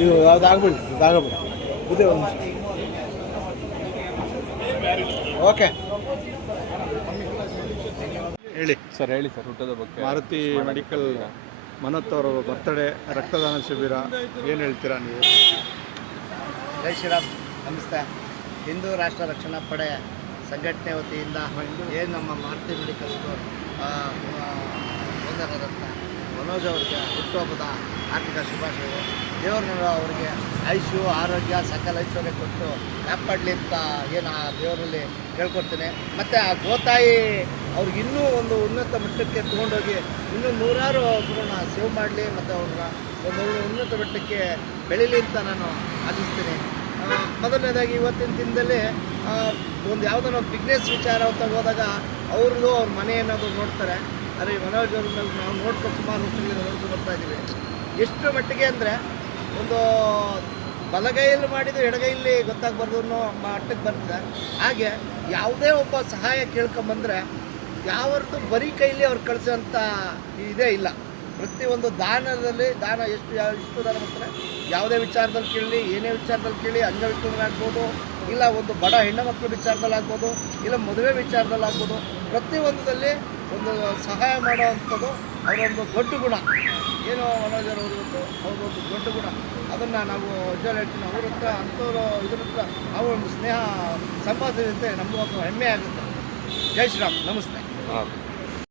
ಇದು ಅದು ಆಗ್ಬಿಡಿ ಇದು ಆಗಬೇಡಿ ಇದೇ ಒಂದು ಓಕೆ ಹೇಳಿ. ಸರ್ ಹೇಳಿ ಸರ್ ಊಟದ ಬಗ್ಗೆ. ಮಾರುತಿ ಮೆಡಿಕಲ್ ಮನತ್ ಅವರು ಬರ್ತಡೆ ರಕ್ತದಾನ ಶಿಬಿರ ಏನು ಹೇಳ್ತೀರಾ ನೀವು? ಜೈ ಶ್ರೀರಾಮ್ ನಮಸ್ತೆ. ಹಿಂದೂ ರಾಷ್ಟ್ರ ರಕ್ಷಣಾ ಪಡೆ ಸಂಘಟನೆ ವತಿಯಿಂದ ಏನು ನಮ್ಮ ಮಾರುತಿ ಮೆಡಿಕಲ್ ಸ್ಟೋರ್ ಮನೋಜ್ ಅವರಿಗೆ ಹುಟ್ಟುಹಬ್ಬದ ಆರ್ಥಿಕ ಶುಭಾಶಯಗಳು ದೇವ್ರನ್ನ ಅವರಿಗೆ ಆಯುಷು ಆರೋಗ್ಯ, ಸಕಲ ಐಶ್ವರ್ಯ ಕೊಟ್ಟು ಕಾಪಾಡಲಿ ಅಂತ ಏನು ಆ ದೇವರಲ್ಲಿ ಕೇಳ್ಕೊಡ್ತೇನೆ ಮತ್ತು ಆ ಗೋತಾಯಿ ಅವ್ರಿಗೆ ಇನ್ನೂ ಒಂದು ಉನ್ನತ ಮಟ್ಟಕ್ಕೆ ತೊಗೊಂಡೋಗಿ ಇನ್ನೂ ನೂರಾರು ಒಬ್ಬರನ್ನ ಸೇವ್ ಮಾಡಲಿ ಮತ್ತು ಅವ್ರನ್ನ ಒಂದು ಉನ್ನತ ಮಟ್ಟಕ್ಕೆ ಬೆಳೀಲಿ ಅಂತ ನಾನು ಆಶಿಸ್ತೀನಿ. ಮೊದಲನೇದಾಗಿ ಇವತ್ತಿನ ದಿನದಲ್ಲಿ ಒಂದು ಯಾವುದೋ ಬಿಗ್ನೆಸ್ ವಿಚಾರ ಅಂತ ಹೋದಾಗ ಅವ್ರದ್ದು ಅವ್ರ ಮನೆ ಏನಾದರೂ ನೋಡ್ತಾರೆ. ಈ ಮನೋಜ್ ಅವ್ರನ್ನ ನಾವು ನೋಡ್ಕೊಂಡು ಸುಮಾರು ವರ್ಷಗಳಿಂದ ಬರ್ತಾ ಇದ್ದೀವಿ. ಎಷ್ಟು ಮಟ್ಟಿಗೆ ಅಂದರೆ ಒಂದು ಬಲಗೈಯಲ್ಲಿ ಮಾಡಿದ್ದು ಎಡಗೈಯಲ್ಲಿ ಗೊತ್ತಾಗಬಾರ್ದು ಅನ್ನೋ ಮಟ್ಟಕ್ಕೆ ಬರ್ತದೆ ಹಾಗೆ ಯಾವುದೇ ಒಬ್ಬ ಸಹಾಯ ಕೇಳ್ಕೊಂಬಂದರೆ ಯಾವ್ದು ಬರೀ ಕೈಲಿ ಅವ್ರು ಕಳಿಸೋಂಥ ಇದೇ ಇಲ್ಲ. ಪ್ರತಿಯೊಂದು ದಾನದಲ್ಲಿ ದಾನ ಎಷ್ಟು ಯಾವ ಎಷ್ಟು ದಾನ ಮಾಡ್ತಾರೆ? ಯಾವುದೇ ವಿಚಾರದಲ್ಲಿ ಕೇಳಲಿ, ಏನೇ ವಿಚಾರದಲ್ಲಿ ಕೇಳಿ ಅಂಗವಿಕಲರಾಗ್ಬೋದು ಇಲ್ಲ ಒಂದು ಬಡ ಹೆಣ್ಣು ಮಕ್ಕಳ ವಿಚಾರದಲ್ಲಿ ಆಗ್ಬೋದು ಇಲ್ಲ ಮದುವೆ ವಿಚಾರದಲ್ಲಿ ಆಗ್ಬೋದು ಪ್ರತಿಯೊಂದರಲ್ಲಿ ಒಂದು ಸಹಾಯ ಮಾಡುವಂಥದ್ದು ಅವರೊಂದು ದೊಡ್ಡ ಗುಣ. ಏನು ಮನೋಜರ್ ಅವರು ಒಂದು ದೊಡ್ಡ ಗುಣ. ಅದನ್ನು ನಾವು ನಿಜ ಹೇಳ್ತೀನಿ, ಅವ್ರ ಹತ್ರ ಅಂಥವ್ರು, ಇದ್ರ ಹತ್ರ ನಾವು ಒಂದು ಸ್ನೇಹ ಸಂಪಾದಿಸಿದಂತೆ ನಮಗೂ ಒಂದು ಹೆಮ್ಮೆ ಆಗುತ್ತೆ. ಜೈ ಶ್ರೀರಾಮ್, ನಮಸ್ತೆ.